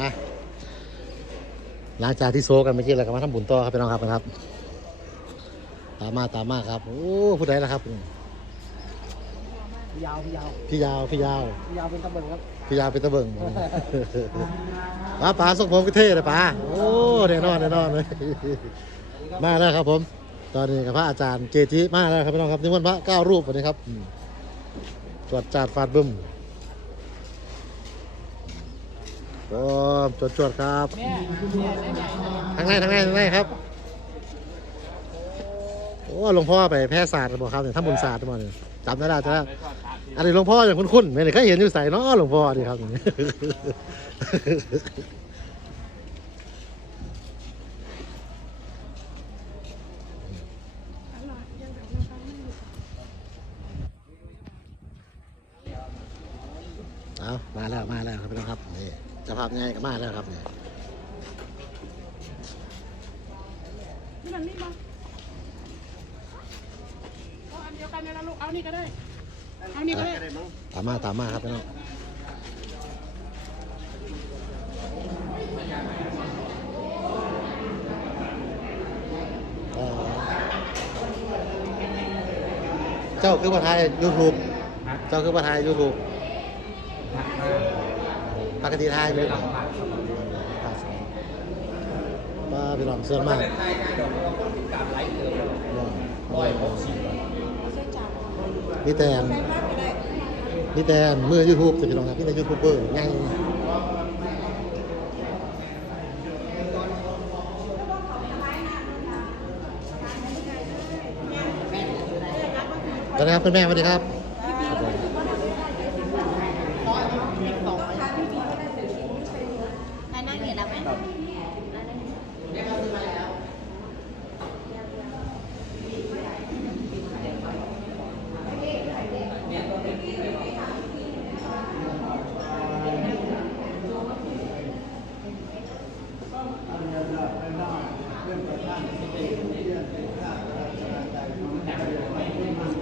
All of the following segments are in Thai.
นะหลังจากที่โซกันเมื่อกี้เราก็มาทำบุญต่อครับพี่น้องครับนะครับ ตามมาตามมาครับโอ้ผู้ใดล่ะครับ พี่ยาวพี่ยาวพี่ยาวพี่ยาวพี่ยาวเป็นตะเบิงครับพี่ยาวเป็นตะเบิงป้าป๋าส่งผมก็เท่เลยป๋าโอ้แน่นอนแน่นอนเลยมาแล้วครับผม ตอนนี้กับพระอาจารย์เกจิมาแล้วครับพี่น้องครับนิมนต์พระเก้ารูปวันนี้ครับอืมตรวจจาดฟาดบึ้ม โอ้จวดจวดๆครับแม่แม่ได้ใหญ่เลยทางในทางในทางในครับ โอ้หลวงพ่อไปแพร่ศาสตร์บอกครับเนี่ยทำบุญศาสตร์มาเนี่ยจำได้แล้วจำได้อันนี้หลวงพ่ออย่างคุ้นๆไม่ได้เคยเห็นอยู่ใส่เนาะหลวงพ่อดีครับ เอามาแล้วมาแล้วครับพี่น้องครับนี่เจะ ภาพไงก็มาแล้วครับนี่นี่มันนี่มั้งเอาอันเดียวกันเลยนะลูก เอานี่ก็ได้ เอานี่ก็ได้ตามมาตามมาครับพี่น้องเอ่อเจ้าคือประธานยูทูบเจ้าคือประธานยูทูบป กติทายเลยป้าพี่น้องเสื้อมากร้อยหกสิบมีแต่มีแต่มือยูทูบสิพี่น้องครับมีแต่ยูทูบเบอร์ง่ายสวัสดีครับคุณแม่สวัสดีครับ ใครนั่งเหยียดเราไหม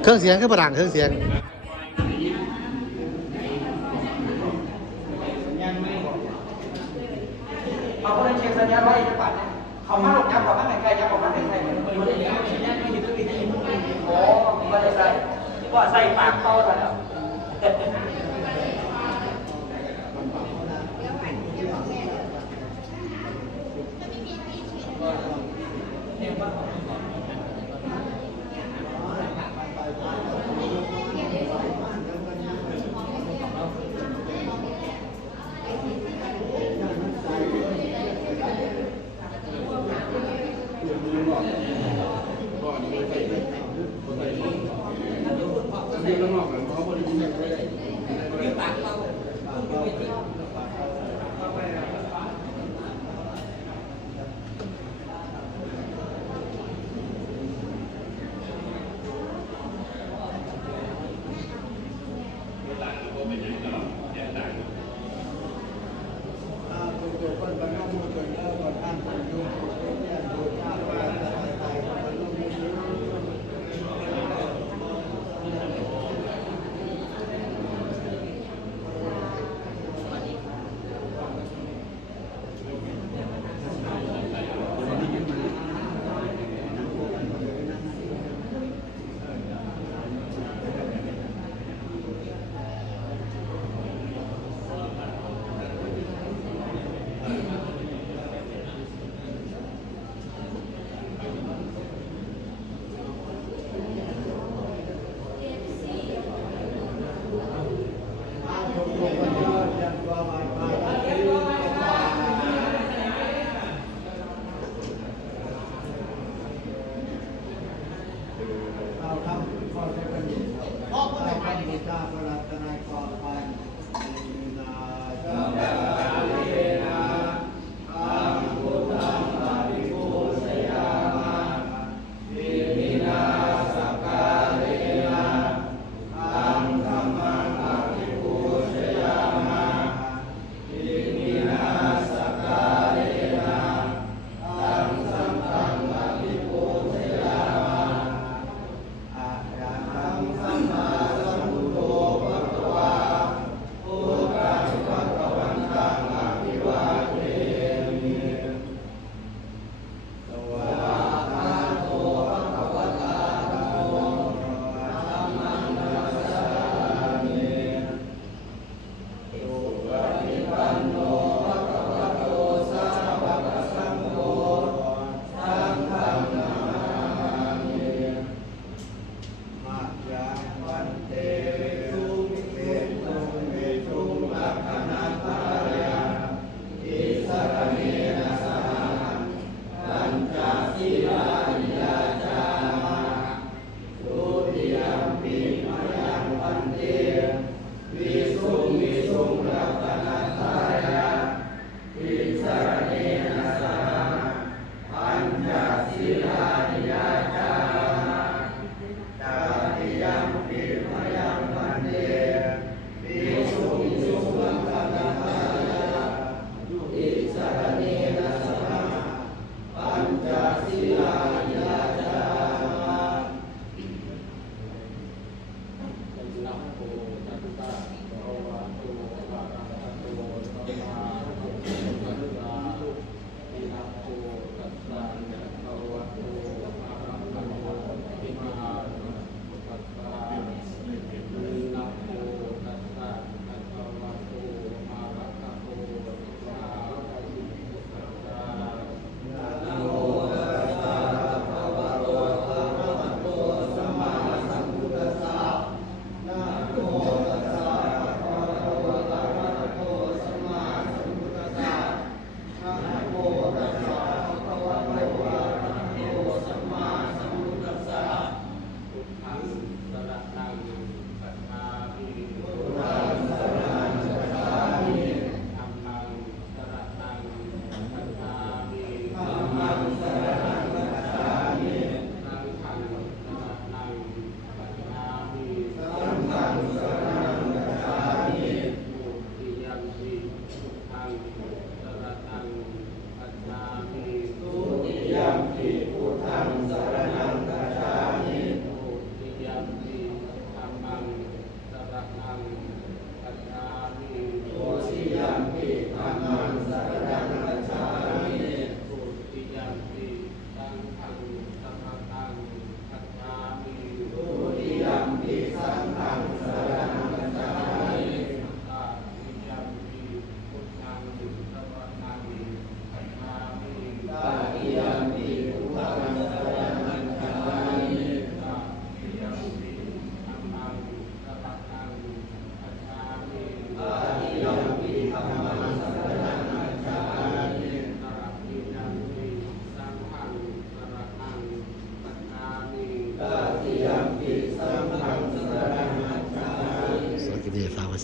เครื่องเสียงคือประดังเครื่องเสียงเขาก็เลยเช็คสัญญาณไว้จะปัดเนี่ยเขามาหลบยับกว่าบ้านไหนไกลยับกว่าบ้านไหนไกลเหมือนมันเลยสัญญาณไม่อยู่ตรงนี้ได้ยินโอ้มันจะใส่ว่าใส่ปากเข้าแล้วยื 这个很好。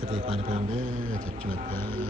คลิปนี้ฝากไว้สักที